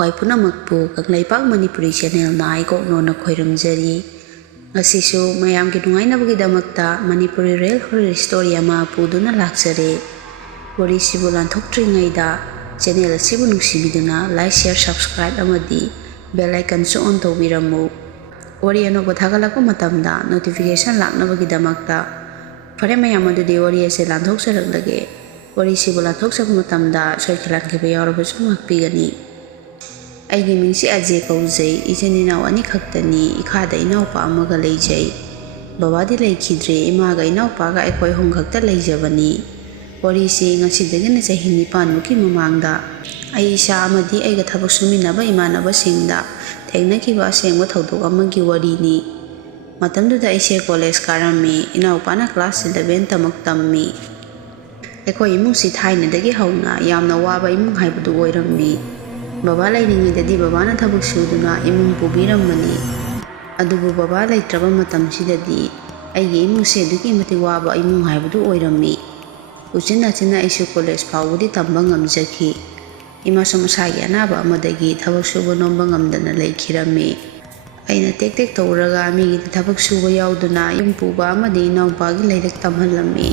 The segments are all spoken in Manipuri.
ꯃꯈꯣꯏ ꯄꯨꯝꯅꯃꯛꯄꯨ ꯀꯪꯂꯩꯄꯥꯛ ꯃꯅꯤꯄꯨꯔꯤ ꯆꯦꯅꯦꯜꯅ ꯏꯀꯣꯛꯅꯣꯅ ꯈꯣꯏꯔꯝꯖꯔꯤ꯫ ꯉꯁꯤꯁꯨ ꯃꯌꯥꯝꯒꯤ ꯅꯨꯡꯉꯥꯏꯅꯕꯒꯤꯗꯃꯛꯇ ꯃꯅꯤꯄꯨꯔꯤ ꯔꯤꯌꯦꯜ ꯍꯣꯔꯔ ꯁ꯭ꯇꯣꯔꯤ ꯑꯃ ꯄꯨꯗꯨꯅ ꯂꯥꯛꯆꯔꯦ꯫ ꯋꯥꯔꯤꯁꯤꯕꯨ ꯂꯥꯟꯊꯣꯛꯇ꯭ꯔꯤꯉꯩꯗ ꯆꯦꯅꯦꯜ ꯑꯁꯤꯕꯨ ꯅꯨꯡꯁꯤꯕꯤꯗꯨꯅ ꯂꯥꯏꯛ, ꯁꯦꯌꯔ, ꯁꯕꯁꯀ꯭ꯔꯥꯏꯕ ꯑꯃꯗꯤ ꯕꯦꯜ ꯑꯥꯏꯀꯟꯁꯨ ꯑꯣꯟ ꯇꯧꯕꯤꯔꯝꯃꯨ꯫ ꯋꯥꯔꯤ ꯑꯅꯧꯕ ꯊꯥꯒꯠꯂꯛꯄ ꯃꯇꯝꯗ ꯅꯣꯇꯤꯐꯤꯀꯦꯁꯟ ꯂꯥꯛꯅꯕꯒꯤꯗꯃꯛꯇ꯫ ꯐꯔꯦ ꯃꯌꯥꯝ ꯑꯗꯨꯗꯤ ꯋꯥꯔꯤ ꯑꯁꯤ ꯂꯥꯟꯊꯣꯛꯆꯔꯛꯂꯒꯦ꯫ ꯋꯥꯔꯤꯁꯤꯕꯨ ꯂꯥꯟꯊꯣꯛꯆꯕ ꯃꯇꯝꯗ ꯁꯣꯏꯈꯤꯕ ꯌꯥꯎꯔꯕꯁꯨ ꯉꯥꯛꯄꯤꯒꯅꯤ꯫ ꯑꯩꯒꯤ ꯃꯤꯡꯁꯤ ꯑꯖꯦ ꯀꯧꯖꯩ꯫ ꯏꯆꯤꯟ ꯏꯅꯥꯎ ꯑꯅꯤ ꯈꯛꯇꯅꯤ꯫ ꯏꯈꯥꯗ ꯏꯅꯥꯎꯄꯥ ꯑꯃꯒ ꯂꯩꯖꯩ꯫ ꯕꯕꯥꯗꯤ ꯂꯩꯈꯤꯗ꯭ꯔꯦ꯫ ꯏꯃꯥꯒ ꯏꯅꯥꯎꯄꯥꯒ ꯑꯩꯈꯣꯏ ꯑꯍꯨꯝ ꯈꯛꯇ ꯂꯩꯖꯕꯅꯤ꯫ ꯋꯥꯔꯤꯁꯤ ꯉꯁꯤꯗꯒꯤꯅ ꯆꯍꯤ 9ꯃꯨꯛꯀꯤ ꯃꯃꯥꯡꯗ ꯑꯩ ꯏꯁꯥ ꯑꯃꯗꯤ ꯑꯩꯒ ꯊꯕꯛ ꯁꯨꯃꯤꯟꯅꯕ ꯏꯃꯥꯟꯅꯕꯁꯤꯡꯗ ꯊꯦꯡꯅꯈꯤꯕ ꯑꯁꯦꯡꯕ ꯊꯧꯗꯣꯛ ꯑꯃꯒꯤ ꯋꯥꯔꯤꯅꯤ꯫ ꯃꯇꯝꯗꯨꯗ ꯑꯩꯁꯦ ꯀꯣꯂꯦꯖ ꯀꯥꯔꯝꯃꯤ꯫ ꯏꯅꯥꯎꯄꯥꯅ ꯀ꯭ꯂꯥꯁ 11 ꯇꯃꯛ ꯇꯝꯃꯤ꯫ ꯑꯩꯈꯣꯏ ꯏꯃꯨꯡꯁꯤ ꯊꯥꯏꯅꯗꯒꯤ ꯍꯧꯅ ꯌꯥꯝꯅ ꯋꯥꯕ ꯏꯃꯨꯡ ꯍꯥꯏꯕꯗꯨ ꯑꯣꯏꯔꯝꯃꯤ꯫ ꯕꯕꯥ ꯂꯩꯔꯤꯉꯩꯗꯗꯤ ꯕꯕꯥꯅ ꯊꯕꯛ ꯁꯨꯗꯨꯅ ꯏꯃꯨꯡ ꯄꯨꯕꯤꯔꯝꯕꯅꯤ꯫ ꯑꯗꯨꯕꯨ ꯕꯕꯥ ꯂꯩꯇ꯭ꯔꯕ ꯃꯇꯝꯁꯤꯗꯗꯤ ꯑꯩꯒꯤ ꯏꯃꯨꯡꯁꯦ ꯑꯗꯨꯛꯀꯤ ꯃꯇꯤꯛ ꯋꯥꯕ ꯏꯃꯨꯡ ꯍꯥꯏꯕꯗꯨ ꯑꯣꯏꯔꯝꯃꯤ꯫ ꯎꯆꯤꯟ ꯅꯥꯆꯤꯟꯅ ꯑꯩꯁꯨ ꯀꯣꯂꯦꯖ ꯐꯥꯎꯕꯗꯤ ꯇꯝꯕ ꯉꯝꯖꯈꯤ꯫ ꯏꯃꯥꯁꯨ ꯃꯁꯥꯒꯤ ꯑꯅꯥꯕ ꯑꯃꯗꯒꯤ ꯊꯕꯛ ꯁꯨꯕ ꯅꯣꯝꯕ ꯉꯝꯗꯅ ꯂꯩꯈꯤꯔꯝꯃꯤ꯫ ꯑꯩꯅ ꯇꯦꯛ ꯇꯦꯛ ꯇꯧꯔꯒ ꯃꯤꯒꯤꯗ ꯊꯕꯛ ꯁꯨꯕ ꯌꯥꯎꯗꯨꯅ ꯌꯨꯝ ꯄꯨꯕ ꯑꯃꯗꯤ ꯏꯅꯥꯎꯄꯥꯒꯤ ꯂꯥꯏꯔꯤꯛ ꯇꯝꯍꯜꯂꯝꯃꯤ꯫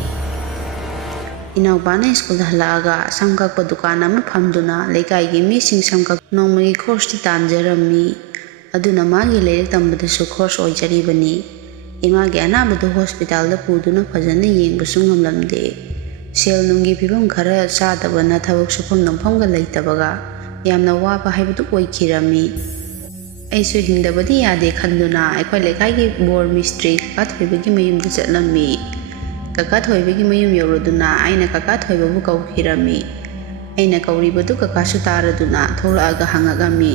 ꯏꯅꯥꯎꯄꯥꯅ ꯁ꯭ꯀꯨꯜ ꯍꯜꯂꯛꯑꯒ ꯁꯝ ꯀꯛꯄ ꯗꯨꯀꯥꯟ ꯑꯃ ꯐꯝꯗꯨꯅ ꯂꯩꯀꯥꯏꯒꯤ ꯃꯤꯁꯤꯡ ꯁꯝ ꯀꯛ ꯅꯣꯡꯃꯒꯤ ꯈꯣꯔꯁꯇꯤ ꯇꯥꯟꯖꯔꯝꯃꯤ꯫ ꯑꯗꯨꯅ ꯃꯥꯒꯤ ꯂꯥꯏꯔꯤꯛ ꯇꯝꯕꯗꯁꯨ ꯈꯣꯔꯁ ꯑꯣꯏꯖꯔꯤꯕꯅꯤ꯫ ꯏꯃꯥꯒꯤ ꯑꯅꯥꯕꯗꯨ ꯍꯣꯁꯄꯤꯇꯥꯜꯗ ꯄꯨꯗꯨꯅ ꯐꯖꯅ ꯌꯦꯡꯕꯁꯨ ꯉꯝꯂꯝꯗꯦ꯫ ꯁꯦꯜ ꯅꯨꯡꯒꯤ ꯐꯤꯕꯝ ꯈꯔ ꯆꯥꯗꯕꯅ ꯊꯕꯛ ꯁꯨꯐꯝ ꯅꯣꯝꯐꯝꯒ ꯂꯩꯇꯕꯒ ꯌꯥꯝꯅ ꯋꯥꯕ ꯍꯥꯏꯕꯗꯨ ꯑꯣꯏꯈꯤꯔꯝꯃꯤ꯫ ꯑꯩꯁꯨ ꯍꯤꯡꯗꯕꯗꯤ ꯌꯥꯗꯦ ꯈꯟꯗꯨꯅ ꯑꯩꯈꯣꯏ ꯂꯩꯀꯥꯏꯒꯤ ꯕꯣꯔ ꯃꯤꯁꯇ꯭ꯔꯤ ꯀꯀꯥ ꯊꯣꯏꯕꯒꯤ ꯃꯌꯨꯝꯗ ꯆꯠꯂꯝꯃꯤ꯫ ꯀꯀꯥ ꯊꯣꯏꯕꯒꯤ ꯃꯌꯨꯝ ꯌꯧꯔꯗꯨꯅ ꯑꯩꯅ ꯀꯀꯥ ꯊꯣꯏꯕꯕꯨ ꯀꯧꯈꯤꯔꯝꯃꯤ꯫ ꯑꯩꯅ ꯀꯧꯔꯤꯕꯗꯨ ꯀꯀꯥꯁꯨ ꯇꯥꯔꯗꯨꯅ ꯊꯣꯛꯂꯛꯑꯒ ꯍꯪꯉꯛꯑꯝꯃꯤ꯫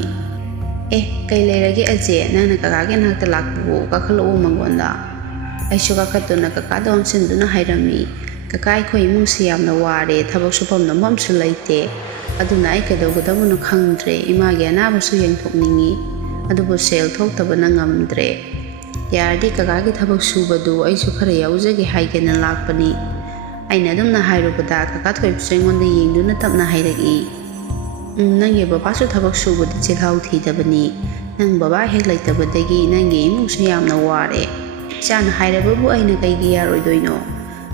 ꯀꯩ ꯂꯩꯔꯒꯦ ꯑꯖꯦ? ꯅꯪꯅ ꯀꯀꯥꯒꯤ ꯅꯥꯛꯇ ꯂꯥꯛꯄꯕꯨ ꯀꯥꯈꯠꯂꯛꯎ ꯃꯉꯣꯟꯗ꯫ ꯑꯩꯁꯨ ꯀꯥꯈꯠꯇꯨꯅ ꯀꯀꯥꯗ ꯑꯣꯟꯁꯤꯟꯗꯨꯅ ꯍꯥꯏꯔꯝꯃꯤ꯫ ꯀꯀꯥ, ꯑꯩꯈꯣꯏ ꯏꯃꯨꯡꯁꯤ ꯌꯥꯝꯅ ꯋꯥꯔꯦ꯫ ꯊꯕꯛ ꯁꯨꯐꯝ ꯅꯣꯝꯐꯝꯁꯨ ꯂꯩꯇꯦ꯫ ꯑꯗꯨꯅ ꯑꯩ ꯀꯩꯗꯧꯒꯗꯕꯅꯣ ꯈꯪꯗ꯭ꯔꯦ꯫ ꯏꯃꯥꯒꯤ ꯑꯅꯥꯕꯁꯨ ꯌꯦꯡꯊꯣꯛꯅꯤꯡꯉꯤ꯫ ꯑꯗꯨꯕꯨ ꯁꯦꯜ ꯊꯣꯛꯇꯕꯅ ꯉꯝꯗ꯭ꯔꯦ꯫ ꯌꯥꯔꯗꯤ ꯀꯀꯥꯒꯤ ꯊꯕꯛ ꯁꯨꯕꯗꯨ ꯑꯩꯁꯨ ꯈꯔ ꯌꯥꯎꯖꯒꯦ ꯍꯥꯏꯒꯦꯅ ꯂꯥꯛꯄꯅꯤ꯫ ꯑꯩꯅ ꯑꯗꯨꯝꯅ ꯍꯥꯏꯔꯨꯕꯗ ꯀꯀꯥ ꯊꯣꯏꯕꯁꯨ ꯑꯩꯉꯣꯟꯗ ꯌꯦꯡꯗꯨꯅ ꯇꯞꯅ ꯍꯥꯏꯔꯛꯏ꯫ ꯅꯪꯒꯤ ꯕꯕꯥꯁꯨ ꯊꯕꯛ ꯁꯨꯕꯗ ꯆꯤꯜꯍꯥꯎ ꯊꯤꯗꯕꯅꯤ꯫ ꯅꯪ ꯕꯕꯥ ꯍꯦꯛ ꯂꯩꯇꯕꯗꯒꯤ ꯅꯪꯒꯤ ꯏꯃꯨꯡꯁꯨ ꯌꯥꯝꯅ ꯋꯥꯔꯦ꯫ ꯏꯆꯥꯅ ꯍꯥꯏꯔꯕꯕꯨ ꯑꯩꯅ ꯀꯩꯒꯤ ꯌꯥꯔꯣꯏꯗꯣꯏꯅꯣ?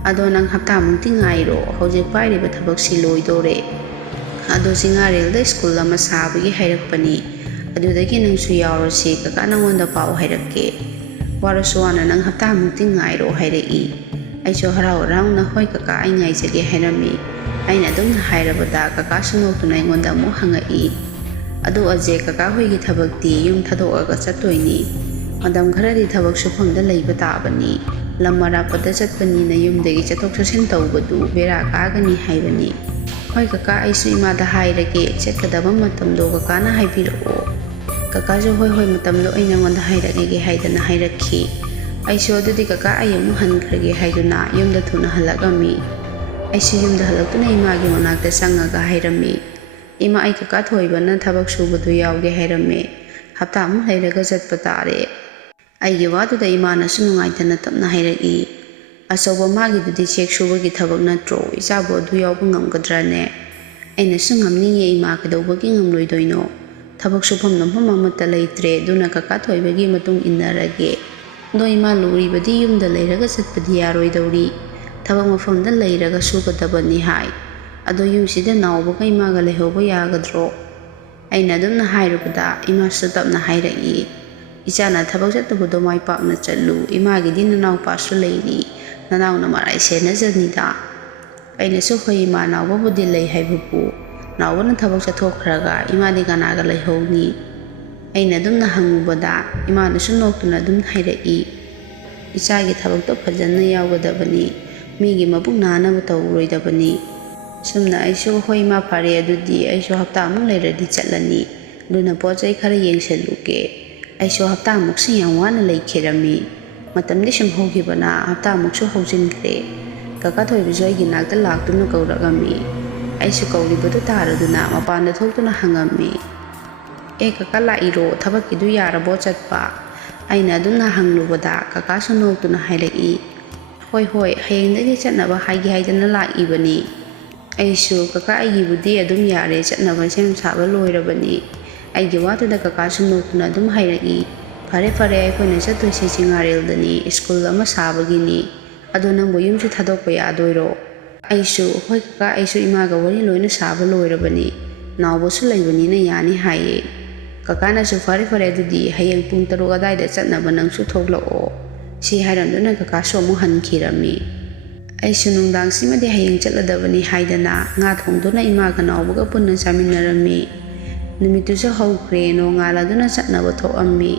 ꯑꯗꯣ ꯅꯪ ꯍꯞꯇꯥꯃꯨꯛꯇꯤ ꯉꯥꯏꯔꯣ꯫ ꯍꯧꯖꯤꯛ ꯄꯥꯏꯔꯤꯕ ꯊꯕꯛꯁꯤ ꯂꯣꯏꯗꯣꯔꯦ꯫ ꯑꯗꯣ ꯆꯤꯡꯉꯥꯔꯦꯜꯗ ꯁ꯭ꯀꯨꯜ ꯑꯃ ꯁꯥꯕꯒꯤ ꯍꯥꯏꯔꯛꯄꯅꯤ꯫ ꯑꯗꯨꯗꯒꯤ ꯅꯪꯁꯨ ꯌꯥꯎꯔꯁꯤ꯫ ꯀꯀꯥ ꯅꯪꯉꯣꯟꯗ ꯄꯥꯎ ꯍꯥꯏꯔꯛꯀꯦ꯫ ꯋꯥꯔꯁꯨ ꯋꯥꯅ ꯅꯪ ꯍꯞꯇꯥꯃꯨꯛꯇꯤ ꯉꯥꯏꯔꯣ ꯍꯥꯏꯔꯛꯏ꯫ ꯑꯩꯁꯨ ꯍꯔꯥꯎ ꯍꯔꯥꯎꯅ ꯍꯣꯏ ꯀꯀꯥ, ꯑꯩ ꯉꯥꯏꯖꯒꯦ ꯍꯥꯏꯔꯝꯃꯤ꯫ ꯑꯩꯅ ꯑꯗꯨꯝꯅ ꯍꯥꯏꯔꯕꯗ ꯀꯀꯥꯁꯨ ꯅꯣꯛꯇꯨꯅ ꯑꯩꯉꯣꯟꯗ ꯑꯃꯨꯛ ꯍꯪꯉꯛꯏ꯫ ꯑꯗꯣ ꯑꯖꯦ, ꯀꯀꯥ ꯍꯣꯏꯒꯤ ꯊꯕꯛꯇꯤ ꯌꯨꯝ ꯊꯥꯗꯣꯛꯑꯒ ꯆꯠꯇꯣꯏꯅꯤ꯫ ꯃꯇꯝ ꯈꯔꯗꯤ ꯊꯕꯛ ꯁꯨꯐꯝꯗ ꯂꯩꯕ ꯇꯥꯕꯅꯤ꯫ ꯂꯝ ꯑꯔꯥꯞꯄꯗ ꯆꯠꯄꯅꯤꯅ ꯌꯨꯝꯗꯒꯤ ꯆꯠꯊꯣꯛ ꯆꯠꯁꯤꯟ ꯇꯧꯕꯗꯨ ꯕꯦꯔꯥ ꯀꯥꯒꯅꯤ ꯍꯥꯏꯕꯅꯤ꯫ ꯍꯣꯏ ꯀꯀꯥ, ꯑꯩꯁꯨ ꯏꯃꯥꯗ ꯍꯥꯏꯔꯒꯦ꯫ ꯆꯠꯀꯗꯕ ꯃꯇꯝꯗꯣ ꯀꯀꯥꯅ ꯍꯥꯏꯕꯤꯔꯛꯑꯣ꯫ ꯀꯀꯥꯁꯨ ꯍꯣꯏ ꯃꯇꯝꯗꯣ ꯑꯩ ꯅꯉꯣꯟꯗ ꯍꯥꯏꯔꯛꯑꯒꯦ ꯍꯥꯏꯗꯅ ꯍꯥꯏꯔꯛꯈꯤ꯫ ꯑꯩꯁꯨ ꯑꯗꯨꯗꯤ ꯀꯀꯥ, ꯑꯩ ꯑꯃꯨꯛ ꯍꯟꯈ꯭ꯔꯒꯦ ꯍꯥꯏꯗꯨꯅ ꯌꯨꯝꯗ ꯊꯨꯅ ꯍꯜꯂꯛꯑꯝꯃꯤ꯫ ꯑꯩꯁꯨ yumda ꯍꯜꯂꯛꯇꯨꯅ ꯏꯃꯥꯒꯤ ꯃꯅꯥꯛꯇ ꯆꯪꯉꯒ ꯍꯥꯏꯔꯝꯃꯤ꯫ ꯏꯃꯥ, ꯑꯩ ꯀꯀꯥ ꯊꯣꯏꯕꯅ ꯊꯕꯛ ꯁꯨꯕꯗꯨ ꯌꯥꯎꯒꯦ ꯍꯥꯏꯔꯝꯃꯦ꯫ ꯍꯞꯇꯥꯃꯨꯛ ꯂꯩꯔꯒ ꯆꯠꯄ ꯇꯥꯔꯦ꯫ ꯑꯩꯒꯤ ꯋꯥꯗꯨꯗ ꯏꯃꯥꯅꯁꯨ ꯅꯨꯡꯉꯥꯏꯇꯅ ꯇꯞꯅ ꯍꯥꯏꯔꯛꯏ꯫ ꯑꯆꯧꯕ ꯃꯥꯒꯤꯗꯨꯗꯤ ꯆꯦꯛ ꯁꯨꯕꯒꯤ ꯊꯕꯛ ꯅꯠꯇ꯭ꯔꯣ? ꯏꯆꯥꯕꯨ ꯑꯗꯨ ꯌꯥꯎꯕ ꯉꯝꯒꯗ꯭ꯔꯥꯅꯦ? ꯑꯩꯅꯁꯨ ꯉꯝꯅꯤꯌꯦ ꯏꯃꯥ, ꯀꯩꯗꯧꯕꯒꯤ ꯉꯝꯂꯣꯏꯗꯣꯏꯅꯣ? ꯊꯕꯛ ꯁꯨꯐꯝ ꯅꯣꯝꯐꯝ ꯑꯃꯠꯇ ꯂꯩꯇ꯭ꯔꯦ꯫ ꯑꯗꯨꯅ ꯀꯀꯥ ꯊꯣꯏꯕꯒꯤ ꯃꯇꯨꯡ ꯏꯟꯅꯔꯒꯦ꯫ ꯑꯗꯣ ꯏꯃꯥ, ꯂꯨꯔꯤꯕꯗꯤ ꯌꯨꯝꯗ ꯂꯩꯔꯒ ꯆꯠꯄꯗꯤ ꯌꯥꯔꯣꯏꯗꯧꯔꯤ꯫ ꯊꯕꯛ ꯃꯐꯝꯗ ꯂꯩꯔꯒ ꯁꯨꯒꯗꯕꯅꯤ ꯍꯥꯏ꯫ ꯑꯗꯣ ꯌꯨꯝꯁꯤꯗ ꯅꯥꯎꯕꯒ ꯏꯃꯥꯒ ꯂꯩꯍꯧꯕ ꯌꯥꯒꯗ꯭ꯔꯣ? ꯑꯩꯅ ꯑꯗꯨꯝꯅ ꯍꯥꯏꯔꯨꯕꯗ ꯏꯃꯥꯁꯨ ꯇꯞꯅ ꯍꯥꯏꯔꯛꯏ꯫ ꯏꯆꯥꯅ ꯊꯕꯛ ꯆꯠꯇꯕꯗꯣ ꯃꯥꯏ ꯄꯥꯛꯅ ꯆꯠꯂꯨ꯫ ꯏꯃꯥꯒꯤꯗꯤ ꯅꯅꯥꯎꯄꯥꯁꯨ ꯂꯩꯔꯤ꯫ ꯅꯅꯥꯎꯅ ꯃꯔꯥꯏ ꯁꯦꯟꯅꯖꯅꯤꯗ꯫ ꯑꯩꯅꯁꯨ ꯍꯣꯏ ꯏꯃꯥ, ꯅꯥꯎꯕꯕꯨꯗꯤ ꯂꯩ ꯍꯥꯏꯕꯕꯨ ꯅꯥꯎꯕꯅ ꯊꯕꯛ ꯆꯠꯊꯣꯛꯈ꯭ꯔꯒ ꯏꯃꯥꯗꯤ ꯀꯅꯥꯒ ꯂꯩꯍꯧꯅꯤ? ꯑꯩꯅ ꯑꯗꯨꯝꯅ ꯍꯪꯉꯨꯕꯗ ꯏꯃꯥꯅꯁꯨ ꯅꯣꯛꯇꯨꯅ ꯑꯗꯨꯝ ꯍꯥꯏꯔꯛꯏ꯫ ꯏꯆꯥꯒꯤ ꯊꯕꯛꯇꯣ ꯐꯖꯅ ꯌꯥꯎꯒꯗꯕꯅꯤ꯫ ꯃꯤꯒꯤ ꯃꯕꯨꯛ ꯅꯥꯅꯕ ꯇꯧꯔꯣꯏꯗꯕꯅꯤ꯫ ꯁꯨꯝꯅ ꯑꯩꯁꯨ ꯍꯣꯏ ꯏꯃꯥ, ꯐꯔꯦ ꯑꯗꯨꯗꯤ ꯑꯩꯁꯨ ꯍꯞꯇꯥꯃꯨꯛ ꯂꯩꯔꯗꯤ ꯆꯠꯂꯅꯤ꯫ ꯑꯗꯨꯅ ꯄꯣꯠ ꯆꯩ ꯈꯔ ꯌꯦꯡꯁꯜꯂꯨꯒꯦ꯫ ꯑꯩꯁꯨ ꯍꯞꯇꯥꯃꯨꯛꯁꯤ ꯌꯥꯝ ꯋꯥꯅ ꯂꯩꯈꯤꯔꯝꯃꯤ꯫ ꯃꯇꯝꯗꯤ ꯁꯨꯝ ꯍꯧꯈꯤꯕꯅ ꯍꯞꯇꯥꯃꯨꯛꯁꯨ ꯍꯧꯖꯤꯟꯈ꯭ꯔꯦ꯫ ꯀꯀꯥ ꯊꯣꯏꯕꯁꯨ ꯑꯩꯒꯤ ꯅꯥꯛꯇ ꯂꯥꯛꯇꯨꯅ ꯀꯧꯔꯛꯑꯝꯃꯤ꯫ ꯑꯩꯁꯨ ꯀꯧꯔꯤꯕꯗꯨ ꯇꯥꯔꯗꯨꯅ ꯃꯄꯥꯟꯗ ꯊꯣꯛꯇꯨꯅ ꯍꯪꯉꯝꯃꯤ꯫ ꯀꯀꯥ ꯂꯥꯛꯏꯔꯣ? ꯊꯕꯛꯀꯤꯗꯨ ꯌꯥꯔꯕꯣ ꯆꯠꯄ? ꯑꯩꯅ ꯑꯗꯨꯝꯅ ꯍꯪꯂꯨꯕꯗ ꯀꯀꯥꯁꯨ ꯅꯣꯛꯇꯨꯅ ꯍꯥꯏꯔꯛꯏ꯫ ꯍꯣꯏ, ꯍꯌꯦꯡꯗꯒꯤ ꯆꯠꯅꯕ ꯍꯥꯏꯒꯦ ꯍꯥꯏꯗꯅ ꯂꯥꯛꯏꯕꯅꯤ꯫ ꯑꯩꯁꯨ ꯀꯀꯥ, ꯑꯩꯒꯤꯕꯨꯗꯤ ꯑꯗꯨꯝ ꯌꯥꯔꯦ꯫ ꯆꯠꯅꯕ ꯁꯦꯝ ꯁꯥꯕ ꯂꯣꯏꯔꯕꯅꯤ꯫ ꯑꯩꯒꯤ ꯋꯥꯗꯨꯗ ꯀꯀꯥꯁꯨ ꯅꯣꯛꯇꯨꯅ ꯑꯗꯨꯝ ꯍꯥꯏꯔꯛꯏ, ꯐꯔꯦ ꯐꯔꯦ ꯑꯩꯈꯣꯏꯅ ꯆꯠꯇꯣꯏꯁꯦ ꯆꯤꯡꯉꯥꯔꯦꯜꯗꯅꯤ, ꯁ꯭ꯀꯨꯜ ꯑꯃ ꯁꯥꯕꯒꯤꯅꯤ, ꯑꯗꯣ ꯅꯪꯕꯨ ꯌꯨꯝꯁꯨ ꯊꯥꯗꯣꯛꯄ ꯌꯥꯗꯣꯏꯔꯣ? ꯑꯩꯁꯨ ꯍꯣꯏ ꯀꯀꯥ, ꯑꯩꯁꯨ ꯏꯃꯥꯒ ꯋꯥꯔꯤ ꯂꯣꯏꯅ ꯁꯥꯕ ꯂꯣꯏꯔꯕꯅꯤ, ꯅꯥꯎꯕꯁꯨ ꯂꯩꯕꯅꯤꯅ ꯌꯥꯅꯤ ꯍꯥꯏꯌꯦ꯫ ꯀꯀꯥꯅꯁꯨ ꯐꯔꯦ ꯐꯔꯦ ꯑꯗꯨꯗꯤ ꯍꯌꯦꯡ ꯄꯨꯡ 6 ꯑꯗꯥꯏꯗ ꯆꯠꯅꯕ ꯅꯪꯁꯨ ꯊꯣꯛꯂꯛꯑꯣ, ꯁꯤ ꯍꯥꯏꯔꯝꯗꯨꯅ ꯀꯀꯥꯁꯨ ꯑꯃꯨꯛ ꯍꯟꯈꯤꯔꯝꯃꯤ꯫ ꯑꯩꯁꯨ ꯅꯨꯡꯗꯥꯡꯁꯤꯃꯗꯤ ꯍꯌꯦꯡ ꯆꯠꯂꯗꯕꯅꯤ ꯍꯥꯏꯗꯅ ꯉꯥ ꯊꯣꯡꯗꯨꯅ ꯏꯃꯥꯒ ꯅꯥꯎꯕꯒ ꯄꯨꯟꯅ ꯆꯥꯃꯤꯟꯅꯔꯝꯃꯤ꯫ ꯅꯨꯃꯤꯠꯇꯨꯁꯨ ꯍꯧꯈ꯭ꯔꯦ, ꯅꯣꯡꯉꯥꯜꯂꯗꯨꯅ ꯆꯠꯅꯕ ꯊꯣꯛꯑꯝꯃꯤ꯫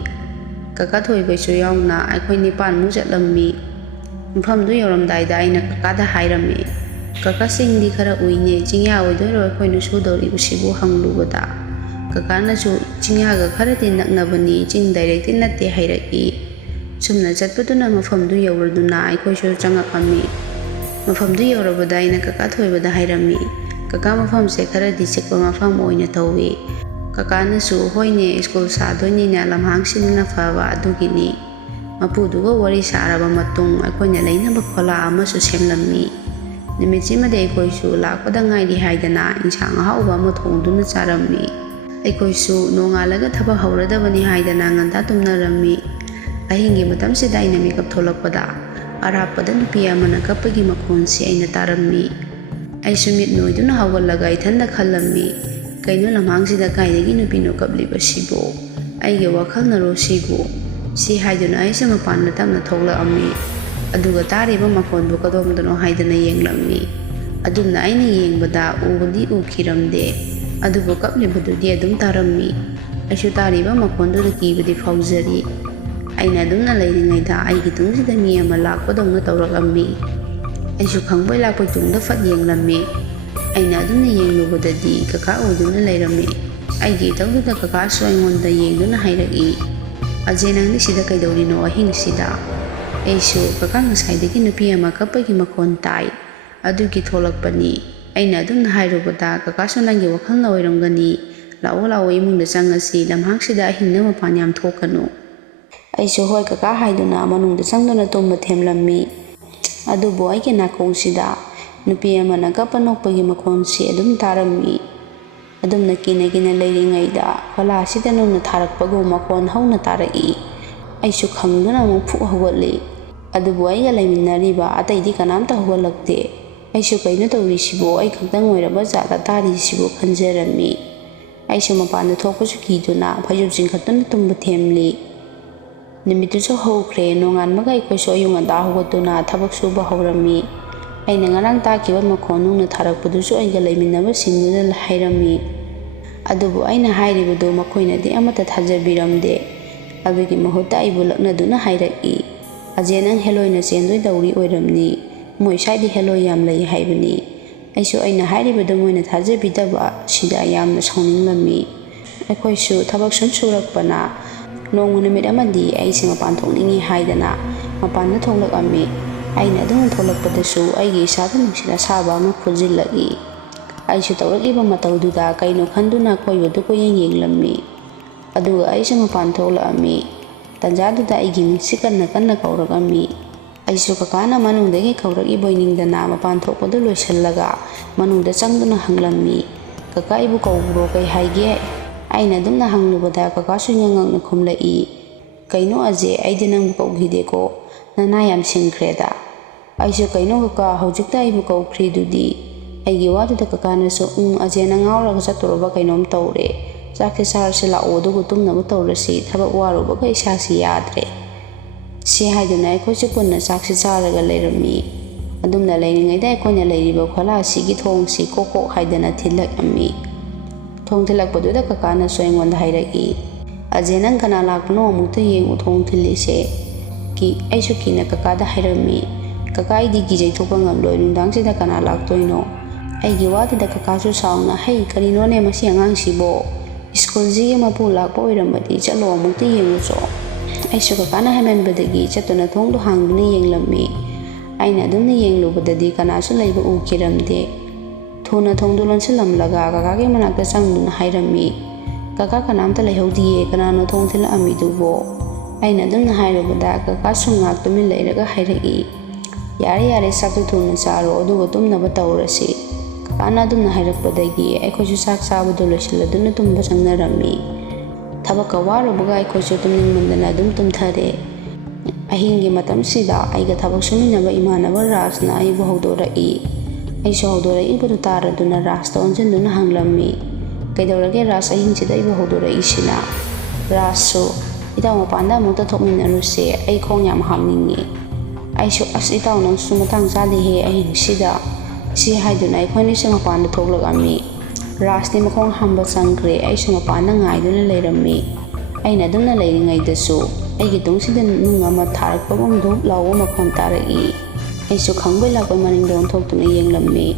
ꯀꯀꯥ ꯊꯣꯏꯕꯁꯨ ꯌꯥꯎꯅ ꯑꯩꯈꯣꯏ 9ꯃꯨꯛ ꯆꯠꯂꯝꯃꯤ꯫ ꯃꯐꯝꯗꯨ ꯌꯧꯔꯝꯗꯥꯏꯗ ꯑꯩꯅ ꯀꯀꯥꯗ ꯍꯥꯏꯔꯝꯃꯤ, ꯀꯀꯥ ꯆꯤꯡꯗꯤꯈꯔ ꯎꯏꯅꯦ, ꯆꯤꯡꯌꯥ ꯑꯣꯏꯗꯣꯏꯔꯣ ꯑꯩꯈꯣꯏꯅ ꯁꯨꯗꯧꯔꯤꯕꯁꯤꯕꯨ ꯍꯪꯂꯨꯕꯗ? ꯀꯀꯥꯅꯁꯨ ꯆꯤꯡꯌꯥꯒ ꯈꯔꯗꯤ ꯅꯛꯅꯕꯅꯤ, ꯆꯤꯡ ꯗꯥꯏꯔꯦꯛꯇꯤ ꯅꯠꯇꯦ ꯍꯥꯏꯔꯛꯏ꯫ ꯆꯨꯝꯅ ꯆꯠꯄꯗꯨꯅ ꯃꯐꯝꯗꯨ ꯌꯧꯔꯗꯨꯅ ꯑꯩꯈꯣꯏꯁꯨ ꯆꯪꯉꯛꯑꯝꯃꯤ꯫ ꯃꯐꯝꯗꯨ ꯌꯧꯔꯕꯗ ꯑꯩꯅ ꯀꯀꯥ ꯊꯣꯏꯕꯗ ꯍꯥꯏꯔꯝꯃꯤ, ꯀꯀꯥ ꯃꯐꯝꯁꯦ ꯈꯔꯗꯤ ꯆꯤꯛꯄ ꯃꯐꯝ ꯑꯣꯏꯅ ꯇꯧꯏ꯫ ꯀꯀꯥꯅꯁꯨ ꯍꯣꯏꯅꯦ, ꯁ꯭ꯀꯨꯜ ꯁꯥꯗꯣꯏꯅꯤꯅ ꯂꯝꯍꯥꯡꯁꯤꯟꯕꯅ ꯐꯕ ꯑꯗꯨꯒꯤꯅꯤ꯫ ꯃꯄꯨꯗꯨꯒ ꯋꯥꯔꯤ ꯁꯥꯔꯕ ꯃꯇꯨꯡ ꯑꯩꯈꯣꯏꯅ ꯂꯩꯅꯕ ꯈꯣꯂꯥ ꯑꯃꯁꯨ ꯁꯦꯝꯂꯝꯃꯤ꯫ ꯅꯨꯃꯤꯠꯁꯤꯃꯗꯤ ꯑꯩꯈꯣꯏꯁꯨ ꯂꯥꯛꯄꯗ ꯉꯥꯏꯔꯤ ꯍꯥꯏꯗꯅ ꯏꯟꯁꯥꯡ ꯑꯍꯥꯎꯕ ꯑꯃ ꯊꯣꯡꯗꯨꯅ ꯆꯥꯔꯝꯃꯤ꯫ ꯑꯩꯈꯣꯏꯁꯨ ꯅꯣꯡꯉꯥꯜꯂꯒ ꯊꯕꯛ ꯍꯧꯔꯗꯕꯅꯤ ꯍꯥꯏꯗꯅ ꯉꯟꯇꯥ ꯇꯨꯝꯅꯔꯝꯃꯤ꯫ ꯑꯍꯤꯡꯒꯤ ꯃꯇꯝꯁꯤꯗ ꯑꯩꯅ ꯃꯤꯀꯞ ꯊꯣꯛꯂꯛꯄꯗ ꯑꯔꯥꯞꯄꯗ ꯅꯨꯄꯤ ꯑꯃꯅ ꯀꯞꯄꯒꯤ ꯃꯈꯣꯟꯁꯤ ꯑꯩꯅ ꯇꯥꯔꯝꯃꯤ꯫ ꯑꯩꯁꯨ ꯃꯤꯠ ꯅꯣꯏꯗꯨꯅ ꯍꯧꯒꯠꯂꯒ ꯏꯊꯟꯗ ꯈꯜꯂꯝꯃꯤ, ꯀꯩꯅꯣ ꯂꯝꯍꯥꯡꯁꯤꯗ ꯀꯥꯏꯗꯒꯤ ꯅꯨꯄꯤꯅꯣ ꯀꯞꯂꯤꯕꯁꯤꯕꯨ? ꯑꯩꯒꯤ ꯋꯥꯈꯜꯅꯔꯣ ꯁꯤꯕꯨ? ꯁꯤ ꯍꯥꯏꯗꯨꯅ ꯑꯩꯁꯨ ꯃꯄꯥꯟꯗ ꯇꯞꯅ ꯊꯣꯛꯂꯛꯑꯝꯃꯤ꯫ ꯑꯗꯨꯒ ꯇꯥꯔꯤꯕ ꯃꯈꯣꯟꯗꯨ ꯀꯗꯣꯝꯗꯅꯣ ꯍꯥꯏꯗꯅ ꯌꯦꯡꯂꯝꯃꯤ꯫ ꯑꯗꯨꯝꯅ ꯑꯩꯅ ꯌꯦꯡꯕꯗ ꯎꯕꯗꯤ ꯎꯈꯤꯔꯝꯗꯦ, ꯑꯗꯨꯕꯨ ꯀꯞꯂꯤꯕꯗꯨꯗꯤ ꯑꯗꯨꯝ ꯇꯥꯔꯝꯃꯤ꯫ ꯑꯩꯁꯨ ꯇꯥꯔꯤꯕ ꯃꯈꯣꯟꯗꯨꯗ ꯀꯤꯕꯗꯤ ꯐꯥꯎꯖꯔꯤ꯫ ꯑꯩꯅ ꯑꯗꯨꯝꯅ ꯂꯩꯔꯤꯉꯩꯗ ꯑꯩꯒꯤ ꯇꯨꯡꯁꯤꯗ ꯃꯤ ꯑꯃ ꯂꯥꯛꯄꯗꯧꯅ ꯇꯧꯔꯛꯂꯝꯃꯤ꯫ ꯑꯩꯁꯨ ꯈꯪꯕꯣꯏ ꯂꯥꯛꯄꯣꯏ ꯇꯨꯡꯗ ꯐꯠ ꯌꯦꯡꯂꯝꯃꯤ꯫ ꯑꯩꯅ ꯑꯗꯨꯝꯅ ꯌꯦꯡꯂꯨꯕꯗꯗꯤ ꯀꯀꯥ ꯑꯣꯏꯗꯨꯅ ꯂꯩꯔꯝꯃꯤ꯫ ꯑꯩꯒꯤ ꯏꯇꯧꯗꯨꯗ ꯀꯀꯥꯁꯨ ꯑꯩꯉꯣꯟꯗ ꯌꯦꯡꯗꯨꯅ ꯍꯥꯏꯔꯛꯏ, ꯑꯖꯦ ꯅꯪꯗꯤ ꯁꯤꯗ ꯀꯩꯗꯧꯔꯤꯅꯣ ꯑꯍꯤꯡꯁꯤꯗ? ꯑꯩꯁꯨ ꯀꯀꯥ ꯉꯁꯥꯏꯗꯒꯤ ꯅꯨꯄꯤ ꯑꯃ ꯀꯞꯄꯒꯤ ꯃꯈꯣꯟ ꯇꯥꯏ, ꯑꯗꯨꯒꯤ ꯊꯣꯛꯂꯛꯄꯅꯤ꯫ ꯑꯩꯅ ꯑꯗꯨꯝꯅ ꯍꯥꯏꯔꯨꯕꯗ ꯀꯀꯥꯁꯨ ꯅꯪꯒꯤ ꯋꯥꯈꯜꯅ ꯑꯣꯏꯔꯝꯒꯅꯤ, ꯂꯥꯛꯑꯣ ꯂꯥꯛꯑꯣ ꯏꯃꯨꯡꯗ ꯆꯪꯉꯁꯤ, ꯂꯝꯍꯥꯡꯁꯤꯗ ꯑꯍꯤꯡꯗ ꯃꯄꯥꯟ ꯌꯥꯝ ꯊꯣꯛꯀꯅꯨ꯫ ꯑꯩꯁꯨ ꯍꯣꯏ ꯀꯀꯥ ꯍꯥꯏꯗꯨꯅ ꯃꯅꯨꯡꯗ ꯆꯪꯗꯨꯅ ꯇꯨꯝꯕ ꯊꯦꯝꯂꯝꯃꯤ꯫ ꯑꯗꯨꯕꯨ ꯑꯩꯒꯤ ꯅꯥꯀꯣꯡꯁꯤꯗ ꯅꯨꯄꯤ ꯑꯃꯅ ꯀꯞꯄ ꯅꯣꯛꯄꯒꯤ ꯃꯈꯣꯟꯁꯤ ꯑꯗꯨꯝ ꯇꯥꯔꯝꯃꯤ꯫ ꯑꯗꯨꯝꯅ ꯀꯤꯅ ꯀꯤꯅ ꯂꯩꯔꯤꯉꯩꯗ ꯈꯣꯂꯥꯁꯤꯗ ꯅꯨꯡꯅ ꯊꯥꯔꯛꯄꯒꯨꯝ ꯃꯈꯣꯟ ꯍꯧꯅ ꯇꯥꯔꯛꯏ꯫ ꯑꯩꯁꯨ ꯈꯪꯗꯨꯅ ꯑꯃꯨꯛ ꯐꯨꯛ ꯍꯧꯒꯠꯂꯤ꯫ ꯑꯗꯨꯕꯨ ꯑꯩꯒ ꯂꯩꯃꯤꯟꯅꯔꯤꯕ ꯑꯇꯩꯗꯤ ꯀꯅꯥꯝꯇ ꯍꯧꯒꯠꯂꯛꯇꯦ꯫ ꯑꯩꯁꯨ ꯀꯩꯅꯣ ꯇꯧꯔꯤꯁꯤꯕꯨ, ꯑꯩ ꯈꯛꯇꯪ ꯑꯣꯏꯔꯕ ꯖꯥꯠꯂ ꯇꯥꯔꯤꯁꯤꯕꯨ ꯈꯟꯖꯔꯝꯃꯤ꯫ ꯑꯩꯁꯨ ꯃꯄꯥꯟꯗ ꯊꯣꯛꯄꯁꯨ ꯀꯤꯗꯨꯅ ꯐꯩꯖꯨꯞ ꯆꯤꯡꯈꯠꯇꯨꯅ ꯇꯨꯝꯕ ꯊꯦꯝꯂꯤ꯫ ꯅꯨꯃꯤꯠꯇꯨꯁꯨ ꯍꯧꯈ꯭ꯔꯦ, ꯅꯣꯡꯉꯥꯟꯕꯒ ꯑꯩꯈꯣꯏꯁꯨ ꯑꯌꯨꯛ ꯉꯟꯇꯥ ꯍꯧꯒꯠꯇꯨꯅ ꯊꯕꯛ ꯁꯨꯕ ꯍꯧꯔꯝꯃꯤ꯫ ꯑꯩꯅ ꯉꯔꯥꯡ ꯇꯥꯈꯤꯕ ꯃꯈꯣꯟ ꯅꯨꯡꯅ ꯊꯥꯔꯛꯄꯗꯨꯁꯨ ꯑꯩꯒ ꯂꯩꯃꯤꯟꯅꯕꯁꯤꯡꯗꯨꯗ ꯍꯥꯏꯔꯝꯃꯤ꯫ ꯑꯗꯨꯕꯨ ꯑꯩꯅ ꯍꯥꯏꯔꯤꯕꯗꯨ ꯃꯈꯣꯏꯅꯗꯤ ꯑꯃꯠꯇ ꯊꯥꯖꯕꯤꯔꯝꯗꯦ꯫ ꯑꯗꯨꯒꯤ ꯃꯍꯨꯠꯇ ꯑꯩꯕꯨ ꯂꯛꯅꯗꯨꯅ ꯍꯥꯏꯔꯛꯏ, ꯑꯖꯦ ꯅꯪ ꯍꯦꯂꯣꯏꯅ ꯆꯦꯟꯗꯣꯏ ꯇꯧꯔꯤ ꯑꯣꯏꯔꯝꯅꯤ, ꯃꯣꯏ ꯁ꯭ꯋꯥꯏꯗ ꯍꯦꯂꯣꯏ ꯌꯥꯝ ꯂꯩ ꯍꯥꯏꯕꯅꯤ꯫ ꯑꯩꯁꯨ ꯑꯩꯅ ꯍꯥꯏꯔꯤꯕꯗꯨ ꯃꯣꯏꯅ ꯊꯥꯖꯕꯤꯗꯕ ꯁꯤꯗ ꯌꯥꯝꯅ ꯁꯥꯎꯅꯤꯡꯂꯝꯃꯤ꯫ ꯑꯩꯈꯣꯏꯁꯨ ꯊꯕꯛ ꯁꯨꯝ ꯁꯨꯔꯛꯄꯅ ꯅꯣꯡꯃ ꯅꯨꯃꯤꯠ ꯑꯃꯗꯤ ꯑꯩꯁꯦ ꯃꯄꯥꯟ ꯊꯣꯛꯅꯤꯡꯉꯤ ꯍꯥꯏꯗꯅ ꯃꯄꯥꯟꯗ ꯊꯣꯛꯂꯛꯑꯝꯃꯤ꯫ ꯑꯩꯅ ꯑꯗꯨꯝꯅ ꯊꯣꯛꯂꯛꯄꯗꯁꯨ ꯑꯩꯒꯤ ꯏꯁꯥꯗ ꯅꯨꯡꯁꯤꯠ ꯑꯁꯥꯕ ꯑꯃ ꯐꯨꯖꯤꯜꯂꯛꯏ꯫ ꯑꯩꯁꯨ ꯇꯧꯔꯛꯂꯤꯕ ꯃꯇꯧꯗꯨꯗ ꯀꯩꯅꯣ ꯈꯟꯗꯨꯅ ꯑꯀꯣꯏꯕꯗꯨ ꯀꯣꯏꯌꯦꯡ ꯌꯦꯡꯂꯝꯃꯤ꯫ ꯑꯗꯨꯒ ꯑꯩꯁꯨ ꯃꯄꯥꯟ ꯊꯣꯛꯂꯛꯑꯝꯃꯤ꯫ ꯇꯟꯖꯥꯗꯨꯗ ꯑꯩꯒꯤ ꯃꯤꯡꯁꯤ ꯀꯟꯅ ꯀꯟꯅ ꯀꯧꯔꯛꯑꯝꯃꯤ꯫ ꯑꯩꯁꯨ ꯀꯀꯥꯅ ꯃꯅꯨꯡꯗꯒꯤ ꯀꯧꯔꯛꯏꯕꯣꯏ ꯅꯤꯡꯗꯅ ꯃꯄꯥꯟ ꯊꯣꯛꯄꯗꯨ ꯂꯣꯏꯁꯤꯜꯂꯒ ꯃꯅꯨꯡꯗ ꯆꯪꯗꯨꯅ ꯍꯪꯂꯝꯃꯤ, ꯀꯀꯥ ꯑꯩꯕꯨ ꯀꯧꯕ꯭ꯔꯣ, ꯀꯩ ꯍꯥꯏꯒꯦ? ꯑꯩꯅ ꯑꯗꯨꯝꯅ ꯍꯪꯂꯨꯕꯗ ꯀꯀꯥꯁꯨ ꯉꯛꯉꯛꯅ ꯈꯨꯝꯂꯛꯏ, ꯀꯩꯅꯣ ꯑꯖꯦ, ꯑꯩꯗꯤ ꯅꯪꯕꯨ ꯀꯧꯈꯤꯗꯦꯀꯣ, ꯅꯅꯥ ꯌꯥꯝ ꯁꯤꯡꯈ꯭ꯔꯦꯗ꯫ ꯑꯩꯁꯨ ꯀꯩꯅꯣ ꯀꯀꯥ, ꯍꯧꯖꯤꯛꯇ ꯑꯩꯕꯨ ꯀꯧꯈ꯭ꯔꯤꯗꯨꯗꯤ꯫ ꯑꯩꯒꯤ ꯋꯥꯗꯨꯗ ꯀꯀꯥꯅꯁꯨ ꯑꯖꯦ ꯅꯪ ꯉꯥꯎꯔꯒ ꯆꯠꯇꯣꯔꯕ ꯀꯩꯅꯣꯝ ꯇꯧꯔꯦ, ꯆꯥꯛꯁꯦ ꯆꯥꯔꯁꯤ ꯂꯥꯛꯑꯣ ꯑꯗꯨꯒ ꯇꯨꯝꯅꯕ ꯇꯧꯔꯁꯤ, ꯊꯕꯛ ꯋꯥꯔꯨꯕꯒ ꯏꯁꯥꯁꯤ ꯌꯥꯗ꯭ꯔꯦ꯫ ꯁꯤ ꯍꯥꯏꯗꯨꯅ ꯑꯩꯈꯣꯏꯁꯨ ꯄꯨꯟꯅ ꯆꯥꯛꯁꯤ ꯆꯥꯔꯒ ꯂꯩꯔꯝꯃꯤ꯫ ꯑꯗꯨꯝꯅ ꯂꯩꯔꯤꯉꯩꯗ ꯑꯩꯈꯣꯏꯅ ꯂꯩꯔꯤꯕ ꯈꯣꯂꯥꯁꯤꯒꯤ ꯊꯣꯡꯁꯤ ꯀꯣꯛ ꯀꯣꯛ ꯍꯥꯏꯗꯅ ꯊꯤꯜꯂꯛꯑꯝꯃꯤ꯫ ꯊꯣꯡ ꯊꯤꯜꯂꯛꯄꯗꯨꯗ ꯀꯀꯥꯅꯁꯨ ꯑꯩꯉꯣꯟꯗ ꯍꯥꯏꯔꯛꯏ, ꯑꯖꯦ ꯅꯪ ꯀꯅꯥ ꯂꯥꯛꯄꯅꯣ ꯑꯃꯨꯛꯇ ꯌꯦꯡꯉꯨ ꯊꯣꯡ ꯊꯤꯜꯂꯤꯁꯦ꯫ ꯑꯩꯁꯨ ꯀꯤꯅ ꯀꯀꯥꯗ ꯍꯥꯏꯔꯝꯃꯤ, ꯀꯀꯥ ꯑꯩꯗꯤ ꯀꯤꯖꯩ ꯊꯣꯛꯄ ꯉꯝꯂꯣꯏ, ꯅꯨꯡꯗꯥꯡꯁꯤꯗ ꯀꯅꯥ ꯂꯥꯛꯇꯣꯏꯅꯣ? ꯑꯩꯒꯤ ꯋꯥꯗꯨꯗ ꯀꯀꯥꯁꯨ ꯁꯥꯎꯅ, ꯍꯩ ꯀꯔꯤꯅꯣꯅꯦ ꯃꯁꯤ ꯑꯉꯥꯡꯁꯤꯕꯣ, ꯁ꯭ꯀꯨꯜꯁꯤꯒꯤ ꯃꯄꯨ ꯂꯥꯛꯄ ꯑꯣꯏꯔꯝꯃꯗꯤ ꯆꯠꯂꯣ ꯑꯃꯨꯛꯇ ꯌꯦꯡꯉꯨꯆꯣ꯫ ꯑꯩꯁꯨ ꯀꯀꯥꯅ ꯍꯥꯏꯃꯟꯕꯗꯒꯤ ꯆꯠꯇꯨꯅ ꯊꯣꯡꯗꯣ ꯍꯥꯡꯗꯨꯅ ꯌꯦꯡꯂꯝꯃꯤ꯫ ꯑꯩꯅ ꯑꯗꯨꯝꯅ ꯌꯦꯡꯂꯨꯕꯗꯗꯤ ꯀꯅꯥꯁꯨ ꯂꯩꯕ ꯎꯈꯤꯔꯝꯗꯦ꯫ ꯊꯨꯅ ꯊꯣꯡꯗꯣ ꯂꯣꯟꯁꯤꯜꯂꯝꯂꯒ ꯀꯀꯥꯒꯤ ꯃꯅꯥꯛꯇ ꯆꯪꯗꯨꯅ ꯍꯥꯏꯔꯝꯃꯤ, ꯀꯀꯥ ꯀꯅꯥꯝꯇ ꯂꯩꯍꯧꯗꯤꯌꯦ, ꯀꯅꯥꯅꯣ ꯊꯣꯡ ꯊꯤꯜꯂꯛꯑꯝꯃꯤꯗꯨꯕꯣ? ꯑꯩꯅ ꯑꯗꯨꯝꯅ ꯍꯥꯏꯔꯨꯕꯗ ꯀꯀꯥꯁꯨ ꯉꯥꯛ ꯇꯨꯃꯤꯟ ꯂꯩꯔꯒ ꯍꯥꯏꯔꯛꯏ, ꯌꯥꯔꯦ ꯌꯥꯔꯦ ꯆꯥꯛꯇꯨ ꯊꯨꯅ ꯆꯥꯔꯣ ꯑꯗꯨꯒ ꯇꯨꯝꯅꯕ ꯇꯧꯔꯁꯤ꯫ ꯀꯀꯥꯅ ꯑꯗꯨꯝꯅ ꯍꯥꯏꯔꯛꯄꯗꯒꯤ ꯑꯩꯈꯣꯏꯁꯨ ꯆꯥꯛ ꯆꯥꯕꯗꯨ ꯂꯣꯏꯁꯤꯜꯂꯗꯨꯅ ꯇꯨꯝꯕ ꯆꯪꯅꯔꯝꯃꯤ꯫ ꯊꯕꯛꯀ ꯋꯥꯔꯨꯕꯒ ꯑꯩꯈꯣꯏꯁꯨ ꯇꯨꯝꯅꯤꯡꯃꯟꯗꯅ ꯑꯗꯨꯝ ꯇꯨꯝꯊꯔꯦ꯫ ꯑꯍꯤꯡꯒꯤ ꯃꯇꯝꯁꯤꯗ ꯑꯩꯒ ꯊꯕꯛ ꯁꯨꯃꯤꯟꯅꯕ ꯏꯃꯥꯟꯅꯕ ꯔꯥꯖꯅ ꯑꯩꯕꯨ ꯍꯧꯗꯣꯔꯛꯏ꯫ ꯑꯩꯁꯨ ꯍꯧꯗꯣꯔꯛꯏꯕꯗꯨ ꯇꯥꯔꯗꯨꯅ ꯔꯥꯖꯇ ꯑꯣꯟꯁꯤꯟꯗꯨꯅ ꯍꯪꯂꯝꯃꯤ, "ꯀꯩꯗꯧꯔꯒꯦ ꯔꯥꯖ ꯑꯍꯤꯡꯁꯤꯗ ꯑꯩꯕꯨ ꯍꯧꯗꯣꯔꯛꯏꯁꯤꯅ?" ꯔꯥꯖꯁꯨ, "ꯏꯇꯥꯎ ꯃꯄꯥꯟꯗ ꯑꯃꯨꯛꯇ ꯊꯣꯛꯃꯤꯟꯅꯔꯨꯁꯦ, ꯑꯩ ꯈꯣꯡ ꯌꯥꯝ ꯍꯥꯝꯅꯤꯡꯉꯤ." ꯑꯩꯁꯨ, "ꯑꯁ ꯏꯇꯥꯎ ꯅꯪꯁꯨ ꯃꯇꯥꯡ ꯆꯥꯗꯦꯍꯦ ꯑꯍꯤꯡꯁꯤꯗ." ꯁꯤ ꯍꯥꯏꯗꯨꯅ ꯑꯩꯈꯣꯏꯅꯤꯁꯨ ꯃꯄꯥꯟꯗ ꯊꯣꯛꯂꯛꯑꯝꯃꯤ꯫ ꯔꯥꯖꯇꯤ ꯃꯈꯣꯡ ꯍꯥꯝꯕ ꯆꯪꯈ꯭ꯔꯦ, ꯑꯩꯁꯨ ꯃꯄꯥꯟꯗ ꯉꯥꯏꯗꯨꯅ ꯂꯩꯔꯝꯃꯤ꯫ ꯑꯩꯅ ꯑꯗꯨꯝꯅ ꯂꯩꯔꯤꯉꯩꯗꯁꯨ ꯑꯩꯒꯤ ꯇꯨꯡꯁꯤꯗ ꯅꯨꯡ ꯑꯃ ꯊꯥꯔꯛꯄꯒꯨꯝ ꯙꯨꯞ ꯂꯥꯎꯕ ꯃꯈꯣꯟ ꯇꯥꯔꯛꯏ꯫ ꯑꯩꯁꯨ ꯈꯪꯕꯣꯏ ꯂꯥꯛꯄꯣꯏ ꯃꯅꯤꯡꯗ ꯑꯣꯟꯊꯣꯛꯇꯨꯅ ꯌꯦꯡꯂꯝꯃꯤ꯫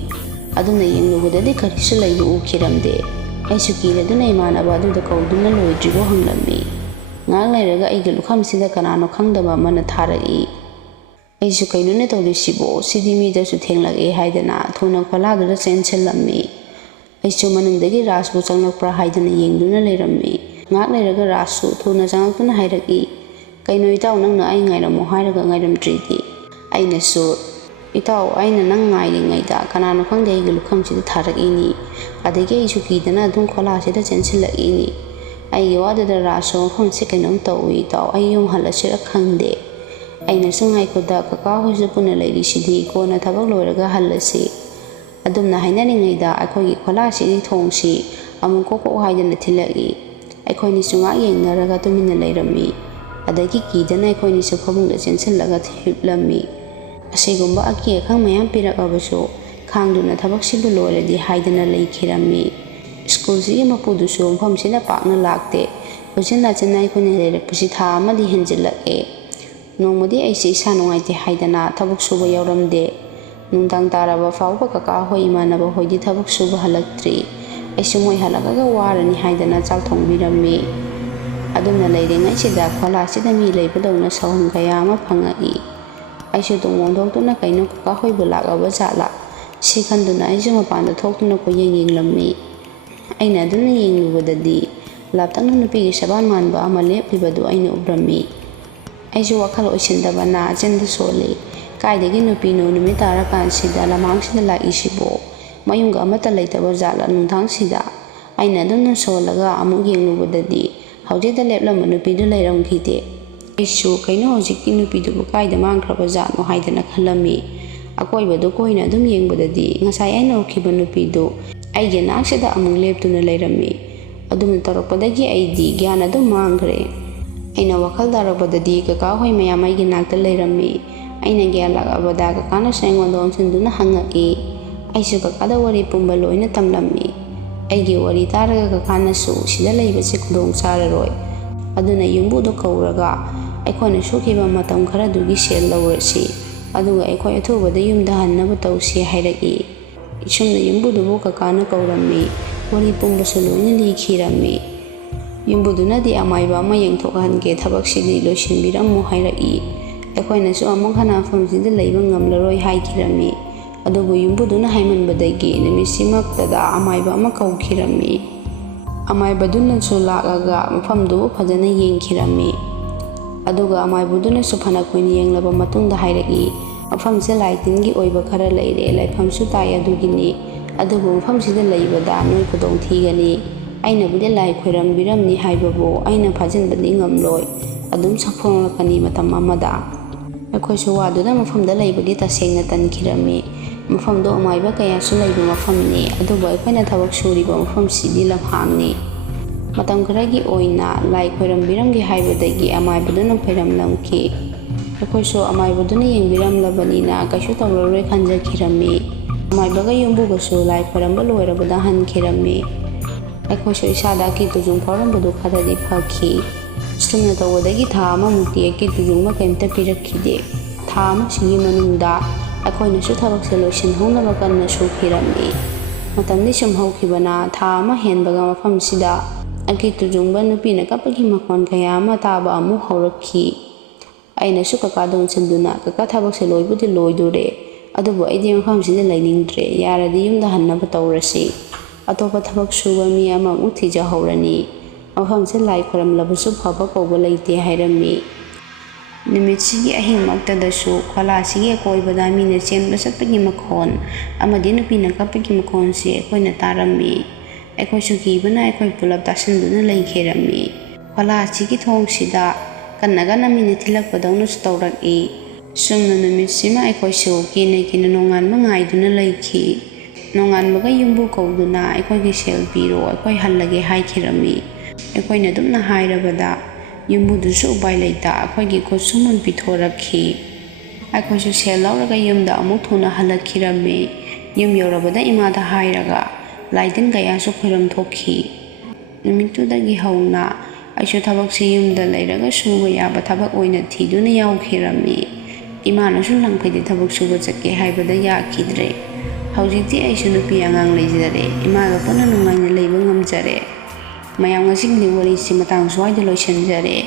ꯑꯗꯨꯅ ꯌꯦꯡꯂꯨꯕꯗꯗꯤ ꯀꯔꯤꯁꯨ ꯂꯩꯕ ꯎꯈꯤꯔꯝꯗꯦ꯫ ꯑꯩꯁꯨ ꯀꯤꯔꯗꯨꯅ ꯏꯃꯥꯟꯅꯕ ꯑꯗꯨꯗ ꯀꯧꯗꯨꯅ ꯂꯣꯏꯗ꯭ꯔꯤꯕꯣ ꯍꯪꯂꯝꯃꯤ꯫ ꯉꯥꯏꯍꯥꯛ ꯂꯩꯔꯒ ꯑꯩꯒꯤ ꯂꯨꯈꯝꯁꯤꯗ ꯀꯅꯥꯅꯣ ꯈꯪꯗꯕ ꯑꯃꯅ ꯊꯥꯔꯛꯏ꯫ ꯑꯩꯁꯨ ꯀꯩꯅꯣꯅꯦ ꯇꯧꯔꯤꯁꯤꯕꯣ, ꯁꯤꯗꯤ ꯃꯤꯗꯁꯨ ꯊꯦꯡꯂꯛꯑꯦ ꯍꯥꯏꯗꯅ ꯊꯨꯅ ꯈꯣꯜꯂꯥꯗꯨꯗ ꯆꯦꯟꯁꯤꯜꯂꯝꯃꯤ꯫ ꯑꯩꯁꯨ ꯃꯅꯨꯡꯗꯒꯤ ꯔꯥꯖꯕꯨ ꯆꯪꯂꯛꯄ꯭ꯔꯥ ꯍꯥꯏꯗꯨꯅ ꯌꯦꯡꯗꯨꯅ ꯂꯩꯔꯝꯃꯤ꯫ ꯉꯥꯏꯍꯥꯛ ꯂꯩꯔꯒ ꯔꯥꯖꯁꯨ ꯊꯨꯅ ꯆꯪꯂꯛꯇꯨꯅ ꯍꯥꯏꯔꯛꯏ, "ꯀꯩꯅꯣ ꯏꯇꯥꯎ, ꯅꯪꯅ ꯑꯩ ꯉꯥꯏꯔꯝꯃꯣ ꯍꯥꯏꯔꯒ ꯉꯥꯏꯔꯝꯗ꯭ꯔꯤꯗꯤ?" ꯑꯩꯅꯁꯨ, "ꯏꯇꯥꯎ, ꯑꯩꯅ ꯅꯪ ꯉꯥꯏꯔꯤꯉꯩꯗ ꯀꯅꯥꯅꯣ ꯈꯪꯗꯦ ꯑꯩꯒꯤ ꯂꯨꯈꯝꯁꯤꯗ ꯊꯥꯔꯛꯏꯅꯤ, ꯑꯗꯒꯤ ꯑꯩꯁꯨ ꯀꯤꯗꯅ ꯑꯗꯨꯝ ꯈꯣꯜꯂꯥꯁꯤꯗ ꯆꯦꯟꯁꯤꯜꯂꯛꯏꯅꯤ." ꯑꯩꯒꯤ ꯋꯥꯗꯨꯗ ꯔꯥꯖꯁꯨ, "ꯃꯐꯝꯁꯦ ꯀꯩꯅꯣꯝ ꯇꯧꯏ ꯏꯇꯥꯎ, ꯑꯩ ꯌꯨꯝ ꯍꯜꯂꯁꯤꯔ ꯈꯪꯗꯦ." ꯑꯩꯅꯁꯨ, "ꯉꯥꯏꯈꯣꯗ, ꯀꯀꯥ ꯍꯣꯏꯁꯨ ꯄꯨꯟꯅ ꯂꯩꯔꯤꯁꯤꯗꯤ, ꯀꯣꯟꯅ ꯊꯕꯛ ꯂꯣꯏꯔꯒ ꯍꯜꯂꯁꯤ." ꯑꯗꯨꯝꯅ ꯍꯥꯏꯅꯔꯤꯉꯩꯗ ꯑꯩꯈꯣꯏꯒꯤ ꯈꯣꯜꯂꯥꯁꯤꯒꯤ ꯊꯣꯡꯁꯤ ꯑꯃꯨꯛ ꯀꯣꯛ ꯀꯣꯛ ꯍꯥꯏꯗꯅ ꯊꯤꯜꯂꯛꯏ꯫ ꯑꯩꯈꯣꯏꯅꯤꯁꯨ ꯉꯥꯏꯍꯥꯛ ꯌꯦꯡꯅꯔꯒ ꯇꯨꯃꯤꯟꯅ ꯂꯩꯔꯝꯃꯤ꯫ ꯑꯗꯒꯤ ꯀꯤꯗꯅ ꯑꯩꯈꯣꯏꯅꯤꯁꯨ ꯐꯃꯨꯡꯗ ꯆꯦꯟꯁꯤꯜꯂꯒ ꯍꯤꯞꯂꯝꯃꯤ꯫ ꯑꯁꯤꯒꯨꯝꯕ ꯑꯀꯤ ꯑꯈꯪ ꯃꯌꯥꯝ ꯄꯤꯔꯛꯑꯕꯁꯨ ꯈꯥꯡꯗꯨꯅ ꯊꯕꯛꯁꯤꯕꯨ ꯂꯣꯏꯔꯗꯤ ꯍꯥꯏꯗꯅ ꯂꯩꯈꯤꯔꯝꯃꯤ꯫ ꯁ꯭ꯀꯨꯜꯁꯤꯒꯤ ꯃꯄꯨꯗꯨꯁꯨ ꯃꯐꯝꯁꯤꯗ ꯄꯥꯛꯅ ꯂꯥꯛꯇꯦ꯫ ꯎꯆꯤꯟ-ꯅꯥꯆꯤꯟꯅ ꯑꯩꯈꯣꯏꯅ ꯂꯩꯔꯛꯄꯁꯤ ꯊꯥ ꯑꯃꯗꯤ ꯍꯦꯟꯖꯤꯜꯂꯛꯑꯦ꯫ ꯅꯣꯡꯃꯗꯤ ꯑꯩꯁꯦ ꯏꯁꯥ ꯅꯨꯡꯉꯥꯏꯇꯦ ꯍꯥꯏꯗꯅ ꯊꯕꯛ ꯁꯨꯕ ꯌꯥꯎꯔꯝꯗꯦ꯫ ꯅꯨꯡꯗꯥꯡ ꯇꯥꯔꯕ ꯐꯥꯎꯕ ꯀꯀꯥ ꯍꯣꯏ ꯏꯃꯥꯟꯅꯕ ꯍꯣꯏꯗꯤ ꯊꯕꯛ ꯁꯨꯕ ꯍꯜꯂꯛꯇ꯭ꯔꯤ꯫ ꯑꯩꯁꯨ ꯃꯣꯏ ꯍꯜꯂꯛꯑꯒ ꯋꯥꯔꯅꯤ ꯍꯥꯏꯗꯅ ꯆꯥꯛ ꯊꯣꯡꯕꯤꯔꯝꯃꯤ꯫ ꯑꯗꯨꯝꯅ ꯂꯩꯔꯤꯉꯩꯁꯤꯗ ꯈꯣꯜꯂꯥꯁꯤꯗ ꯃꯤ ꯂꯩꯕꯗꯧꯅ ꯁꯧꯍꯟ ꯀꯌꯥ ꯑꯃ ꯐꯪꯉꯛꯏ꯫ ꯑꯩꯁꯨ ꯇꯨꯡ ꯑꯣꯟꯊꯣꯛꯇꯨꯅ ꯀꯩꯅꯣ ꯀꯀꯥ ꯍꯣꯏꯕꯨ ꯂꯥꯛꯑꯕ ꯖꯥꯠꯂꯥ ꯁꯤ ꯈꯟꯗꯨꯅ ꯑꯩꯁꯨ ꯃꯄꯥꯟꯗ ꯊꯣꯛꯇꯨꯅ ꯀꯣꯏꯌꯦꯡ ꯌꯦꯡꯂꯝꯃꯤ꯫ ꯑꯩꯅ ꯑꯗꯨꯝꯅ ꯌꯦꯡꯂꯨꯕꯗꯗꯤ ꯂꯥꯞꯇꯛꯅ ꯅꯨꯄꯤꯒꯤ ꯁꯕꯥꯟ ꯃꯥꯟꯕ ꯑꯃ ꯂꯦꯞꯂꯤꯕꯗꯨ ꯑꯩꯅ ꯎꯔꯝꯃꯤ꯫ ꯑꯩꯁꯨ ꯋꯥꯈꯜ ꯑꯣꯏꯁꯤꯟꯗꯕꯅ ꯆꯤꯟꯗ ꯁꯣꯜꯂꯤ, "ꯀꯥꯏꯗꯒꯤ ꯅꯨꯄꯤꯅꯣ ꯅꯨꯃꯤꯠ ꯇꯥꯔꯀꯥꯟꯁꯤꯗ ꯂꯝꯍꯥꯡꯁꯤꯗ ꯂꯥꯛꯏꯁꯤꯕꯣ? ꯃꯌꯨꯝꯒ ꯑꯃꯠꯇ ꯂꯩꯇꯕ ꯖꯥꯠꯂꯥ ꯅꯨꯡꯗꯥꯡꯁꯤꯗ?" ꯑꯩꯅ ꯑꯗꯨꯝꯅ ꯁꯣꯜꯂꯒ ꯑꯃꯨꯛ ꯌꯦꯡꯂꯨꯕꯗꯗꯤ ꯍꯧꯖꯤꯛꯇ ꯂꯦꯞꯂꯝꯕ ꯅꯨꯄꯤꯗꯨ ꯂꯩꯔꯝꯈꯤꯗꯦ꯫ ꯑꯩꯁꯨ ꯀꯩꯅꯣ ꯍꯧꯖꯤꯛꯀꯤ ꯅꯨꯄꯤꯗꯨꯕꯨ ꯀꯥꯏꯗ ꯃꯥꯡꯈ꯭ꯔꯕ ꯖꯥꯠꯅꯣ ꯍꯥꯏꯗꯅ ꯈꯜꯂꯝꯃꯤ꯫ ꯑꯀꯣꯏꯕꯗꯨ ꯀꯣꯏꯅ ꯑꯗꯨꯝ ꯌꯦꯡꯕꯗꯗꯤ ꯉꯁꯥꯏ ꯑꯩꯅ ꯎꯈꯤꯕ ꯅꯨꯄꯤꯗꯨ ꯑꯩꯒꯤ ꯅꯥꯛꯁꯤꯗ ꯑꯃꯨꯛ ꯂꯦꯞꯇꯨꯅ ꯂꯩꯔꯝꯃꯤ꯫ ꯑꯗꯨꯝꯅ ꯇꯧꯔꯛꯄꯗꯒꯤ ꯑꯩꯗꯤ ꯒ꯭ꯌꯥꯟ ꯑꯗꯨꯝ ꯃꯥꯡꯈ꯭ꯔꯦ꯫ ꯑꯩꯅ ꯋꯥꯈꯜ ꯇꯥꯔꯛꯄꯗꯗꯤ ꯀꯀꯥ ꯍꯣꯏ ꯃꯌꯥꯝ ꯑꯩꯒꯤ ꯅꯥꯛꯇ ꯂꯩꯔꯝꯃꯤ꯫ ꯑꯩꯅ ꯒ꯭ꯌꯥꯟ ꯂꯥꯛꯑꯕꯗ ꯀꯀꯥꯅꯁꯨ ꯑꯩꯉꯣꯟꯗ ꯑꯣꯟꯁꯤꯟꯗꯨꯅ ꯍꯪꯉꯛꯏ꯫ ꯑꯩꯁꯨ ꯀꯀꯥꯗ ꯋꯥꯔꯤ ꯄꯨꯝꯕ ꯂꯣꯏꯅ ꯇꯝꯂꯝꯃꯤ꯫ ꯑꯩꯒꯤ ꯋꯥꯔꯤ ꯇꯥꯔꯒ ꯀꯀꯥꯅꯁꯨ ꯁꯤꯗ ꯂꯩꯕꯁꯦ ꯈꯨꯗꯣꯡ ꯆꯥꯔꯔꯣꯏ, ꯑꯗꯨꯅ ꯌꯨꯝꯕꯨꯗꯣ ꯀꯧꯔꯒ ꯑꯩꯈꯣꯏꯅ ꯁꯨꯈꯤꯕ ꯃꯇꯝ ꯈꯔꯗꯨꯒꯤ ꯁꯦꯜ ꯂꯧꯔꯁꯤ, ꯑꯗꯨꯒ ꯑꯩꯈꯣꯏ ꯑꯊꯨꯕꯗ ꯌꯨꯝꯗ ꯍꯟꯅꯕ ꯇꯧꯁꯤ ꯍꯥꯏꯔꯛꯏ꯫ ꯁꯨꯝꯅ ꯌꯨꯝꯕꯨꯗꯨꯕꯨ ꯀꯀꯥꯅ ꯀꯧꯔꯝꯃꯤ꯫ ꯋꯥꯔꯤ ꯄꯨꯝꯕꯁꯨ ꯂꯣꯏꯅ ꯂꯤꯈꯤꯔꯝꯃꯤ꯫ ꯌꯨꯝꯕꯨꯗꯨꯅꯗꯤ ꯑꯃꯥꯏꯕ ꯑꯃ ꯌꯦꯡꯊꯣꯛꯍꯟꯒꯦ, ꯊꯕꯛꯁꯤꯗꯤ ꯂꯣꯏꯁꯤꯟꯕꯤꯔꯝꯃꯨ ꯍꯥꯏꯔꯛꯏ꯫ ꯑꯩꯈꯣꯏꯅꯁꯨ ꯑꯃꯨꯛ ꯍꯟꯅ ꯃꯐꯝꯁꯤꯗ ꯂꯩꯕ ꯉꯝꯂꯔꯣꯏ ꯍꯥꯏꯈꯤꯔꯝꯃꯤ꯫ ꯑꯗꯨꯕꯨ ꯌꯨꯝꯕꯨꯗꯨꯅ ꯍꯥꯏꯃꯟꯕꯗꯒꯤ ꯅꯨꯃꯤꯠꯁꯤꯃꯛꯇꯗ ꯑꯃꯥꯏꯕ ꯑꯃ ꯀꯧꯈꯤꯔꯝꯃꯤ꯫ ꯑꯃꯥꯏꯕꯗꯨꯅꯁꯨ ꯂꯥꯛꯑꯒ ꯃꯐꯝꯗꯨꯕꯨ ꯐꯖꯅ ꯌꯦꯡꯈꯤꯔꯝꯃꯤ꯫ ꯑꯗꯨꯒ ꯑꯃꯥꯏꯕꯗꯨꯅꯁꯨ ꯐꯅ ꯀꯨꯏꯅ ꯌꯦꯡꯂꯕ ꯃꯇꯨꯡꯗ ꯍꯥꯏꯔꯛꯏ, "ꯃꯐꯝꯁꯦ ꯂꯥꯏ ꯇꯤꯟꯒꯤ ꯑꯣꯏꯕ ꯈꯔ ꯂꯩꯔꯦ, ꯂꯩꯐꯝꯁꯨ ꯇꯥꯏ ꯑꯗꯨꯒꯤꯅꯤ, ꯑꯗꯨꯕꯨ ꯃꯐꯝꯁꯤꯗ ꯂꯩꯕꯗ ꯅꯣꯏ ꯈꯨꯗꯣꯡ ꯊꯤꯒꯅꯤ꯫ ꯑꯩꯅꯕꯨꯗꯤ ꯂꯥꯏ ꯈꯣꯏꯔꯝꯕꯤꯔꯝꯅꯤ ꯍꯥꯏꯕꯕꯨ ꯑꯩꯅ ꯐꯥꯖꯤꯟꯕꯗꯤ ꯉꯝꯂꯣꯏ, ꯑꯗꯨꯝ ꯁꯛꯐꯣꯡꯂꯛꯀꯅꯤ ꯃꯇꯝ ꯑꯃꯗ." ꯑꯩꯈꯣꯏꯁꯨ ꯋꯥꯗꯨꯗ ꯃꯐꯝꯗ ꯂꯩꯕꯒꯤ ꯇꯁꯦꯡꯅ ꯇꯟꯈꯤꯔꯝꯃꯤ꯫ ꯃꯐꯝꯗꯣ ꯑꯃꯥꯏꯕ ꯀꯌꯥꯁꯨ ꯂꯩꯕ ꯃꯐꯝꯅꯤ, ꯑꯗꯨꯕꯨ ꯑꯩꯈꯣꯏꯅ ꯊꯕꯛ ꯁꯨꯔꯤꯕ ꯃꯐꯝꯁꯤꯗꯤ ꯂꯝꯍꯥꯡꯅꯤ꯫ ꯃꯇꯝ ꯈꯔꯒꯤ ꯑꯣꯏꯅ ꯂꯥꯏ ꯈꯣꯏꯔꯝꯕꯤꯔꯝꯒꯦ ꯍꯥꯏꯕꯗꯒꯤ ꯑꯃꯥꯏꯕꯗꯨꯅ ꯈꯣꯏꯔꯝꯂꯝꯈꯤ꯫ ꯑꯩꯈꯣꯏꯁꯨ ꯑꯃꯥꯏꯕꯗꯨꯅ ꯌꯦꯡꯕꯤꯔꯝꯂꯕꯅꯤꯅ ꯀꯩꯁꯨ ꯇꯧꯔꯔꯣꯏ ꯈꯟꯖꯈꯤꯔꯝꯃꯤ꯫ ꯑꯃꯥꯏꯕꯒ ꯌꯨꯝꯕꯨꯒꯁꯨ ꯂꯥꯏ ꯈꯣꯏꯔꯝꯕ ꯂꯣꯏꯔꯕꯗ ꯍꯟꯈꯤꯔꯝꯃꯤ꯫ ꯑꯩꯈꯣꯏꯁꯨ ꯏꯁꯥꯗ ꯑꯀꯤ ꯇꯨꯖꯨꯡ ꯐꯥꯎꯔꯝꯕꯗꯨ ꯈꯔꯗꯤ ꯐꯈꯤ꯫ ꯁꯨꯝꯅ ꯇꯧꯕꯗꯒꯤ ꯊꯥ ꯑꯃꯃꯨꯛꯇꯤ ꯑꯀꯤ ꯇꯨꯖꯨꯡꯕ ꯀꯩꯝꯇ ꯄꯤꯔꯛꯈꯤꯗꯦ꯫ ꯊꯥ ꯑꯃꯁꯤꯒꯤ ꯃꯅꯨꯡꯗ ꯑꯩꯈꯣꯏꯅꯁꯨ ꯊꯕꯛꯁꯦ ꯂꯣꯏꯁꯤꯟꯍꯧꯅꯕ ꯀꯟꯅ ꯁꯨꯈꯤꯔꯝꯃꯤ꯫ ꯃꯇꯝꯗꯤ ꯁꯨꯝ ꯍꯧꯈꯤꯕꯅ ꯊꯥ ꯑꯃ ꯍꯦꯟꯕꯒ ꯃꯐꯝꯁꯤꯗ ꯑꯀꯤ ꯇꯨꯖꯨꯡꯕ ꯅꯨꯄꯤꯅ ꯀꯞꯄꯒꯤ ꯃꯈꯣꯟ ꯀꯌా ꯑꯃ ꯇꯥꯕ ꯑꯃꯨꯛ ꯍꯧꯔꯛꯈꯤ꯫ ꯑꯩꯅꯁꯨ ꯀꯀꯥꯗ ꯑꯣꯟꯁꯤꯟꯗꯨꯅ, "ꯀꯀꯥ, ꯊꯕꯛꯁꯦ ꯂꯣꯏꯕꯨꯗꯤ ꯂꯣꯏꯗꯣꯔꯦ, ꯑꯗꯨꯕꯨ ꯑꯩꯗꯤ ꯃꯐꯝꯁꯤꯗ ꯂꯩꯅꯤꯡꯗ꯭ꯔꯦ, ꯌꯥꯔꯗꯤ ꯌꯨꯝꯗ ꯍꯟꯅꯕ ꯇꯧꯔꯁꯤ, ꯑꯇꯣꯞꯄ ꯊꯕꯛ ꯁꯨꯕ ꯃꯤ ꯑꯃꯃꯨꯛ ꯊꯤꯖꯍꯧꯔꯅꯤ, ꯃꯐꯝꯁꯦ ꯂꯥꯏ ꯈꯣꯏꯔꯝꯂꯕꯁꯨ ꯐꯕ ꯀꯧꯕ ꯂꯩꯇꯦ" ꯍꯥꯏꯔꯝꯃꯤ꯫ ꯅꯨꯃꯤꯠꯁꯤꯒꯤ ꯑꯍꯤꯡꯃꯛꯇꯗꯁꯨ ꯈꯣꯜꯂꯥꯁꯤꯒꯤ ꯑꯀꯣꯏꯕꯗ ꯃꯤꯅ ꯆꯦꯟꯕ ꯆꯠꯄꯒꯤ ꯃꯈꯣꯟ ꯑꯃꯗꯤ ꯅꯨꯄꯤꯅ ꯀꯞꯄꯒꯤ ꯃꯈꯣꯟꯁꯤ ꯑꯩꯈꯣꯏꯅ ꯇꯥꯔꯝꯃꯤ꯫ ꯑꯩꯈꯣꯏꯁꯨ ꯀꯤꯕꯅ ꯑꯩꯈꯣꯏ ꯄꯨꯂꯞ ꯇꯥꯁꯤꯟꯗꯨꯅ ꯂꯩꯈꯤꯔꯝꯃꯤ꯫ ꯐꯂꯥ ꯑꯁꯤꯒꯤ ꯊꯣꯡꯁꯤꯗ ꯀꯟꯅ ꯃꯤꯅ ꯊꯤꯜꯂꯛꯄꯗꯧꯅꯁꯨ ꯇꯧꯔꯛꯏ꯫ ꯁꯨꯝꯅ ꯅꯨꯃꯤꯠꯁꯤꯃ ꯑꯩꯈꯣꯏꯁꯨ ꯀꯤꯅ ꯅꯣꯡꯉꯥꯟꯕ ꯉꯥꯏꯗꯨꯅ ꯂꯩꯈꯤ꯫ ꯅꯣꯡꯉꯥꯟꯕꯒ ꯌꯨꯝꯕꯨ ꯀꯧꯗꯨꯅ ꯑꯩꯈꯣꯏꯒꯤ ꯁꯦꯜ ꯄꯤꯔꯣ ꯑꯩꯈꯣꯏ ꯍꯜꯂꯒꯦ ꯍꯥꯏꯈꯤꯔꯝꯃꯤ꯫ ꯑꯩꯈꯣꯏꯅ ꯑꯗꯨꯝꯅ ꯍꯥꯏꯔꯕꯗ ꯌꯨꯝꯕꯨꯗꯨꯁꯨ ꯎꯄꯥꯏ ꯂꯩꯇ ꯑꯩꯈꯣꯏꯒꯤ ꯈꯨꯠꯁꯨꯃꯟ ꯄꯤꯊꯣꯔꯛꯈꯤ꯫ ꯑꯩꯈꯣꯏꯁꯨ ꯁꯦꯜ ꯂꯧꯔꯒ ꯌꯨꯝꯗ ꯑꯃꯨꯛ ꯊꯨꯅ ꯍꯜꯂꯛꯈꯤꯔꯝꯃꯤ꯫ ꯌꯨꯝ ꯌꯧꯔꯕꯗ ꯏꯃꯥꯗ ꯍꯥꯏꯔꯒ ꯂꯥꯏ-ꯇꯤꯟ ꯀꯌꯥꯁꯨ ꯈꯣꯏꯔꯝ ꯊꯣꯛꯈꯤ꯫ ꯅꯨꯃꯤꯠꯇꯨꯗꯒꯤ ꯍꯧꯅ ꯑꯩꯁꯨ ꯊꯕꯛꯁꯤ ꯌꯨꯝꯗ ꯂꯩꯔꯒ ꯁꯨꯕ ꯌꯥꯕ ꯊꯕꯛ ꯑꯣꯏꯅ ꯊꯤꯗꯨꯅ ꯌꯥꯎꯈꯤꯔꯝꯃꯤ꯫ ꯏꯃꯥꯅꯁꯨ ꯂꯪꯐꯩꯗ ꯊꯕꯛ ꯁꯨꯕ ꯆꯠꯀꯦ ꯍꯥꯏꯕꯗ ꯌꯥꯈꯤꯗ꯭ꯔꯦ꯫ ꯍꯧꯖꯤꯛꯇꯤ ꯑꯩꯁꯨ ꯅꯨꯄꯤ ꯑꯉꯥꯡ ꯂꯩꯖꯔꯦ, ꯏꯃꯥꯒ ꯄꯨꯟꯅ ꯅꯨꯡꯉꯥꯏꯅ ꯂꯩꯕ ꯉꯝꯖꯔꯦ꯫ ꯃꯌꯥꯝ ꯉꯁꯤꯒꯤꯗꯤ ꯋꯥꯔꯤꯁꯤ ꯃꯇꯥꯡ ꯁ꯭ꯋꯥꯏꯗ ꯂꯣꯏꯁꯤꯟꯖꯔꯦ꯫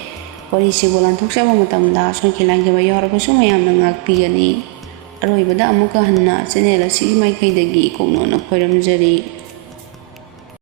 ꯋꯥꯔꯤꯁꯤꯕꯨ ꯂꯥꯟꯊꯣꯛꯆꯕ ꯃꯇꯝꯗ ꯁꯣꯏꯈꯤ ꯂꯥꯟꯈꯤꯕ ꯌꯥꯎꯔꯕꯁꯨ ꯃꯌꯥꯝꯅ ꯉꯥꯛꯄꯤꯒꯅꯤ꯫ ꯑꯔꯣꯏꯕꯗ ꯑꯃꯨꯛꯀ ꯍꯟꯅ ꯆꯦꯅꯦꯜ ꯑꯁꯤꯒꯤ ꯃꯥꯏꯀꯩꯗꯒꯤ ꯀꯣꯛꯅꯣꯛꯅ ꯈꯣꯏꯔꯝꯖꯔꯤ꯫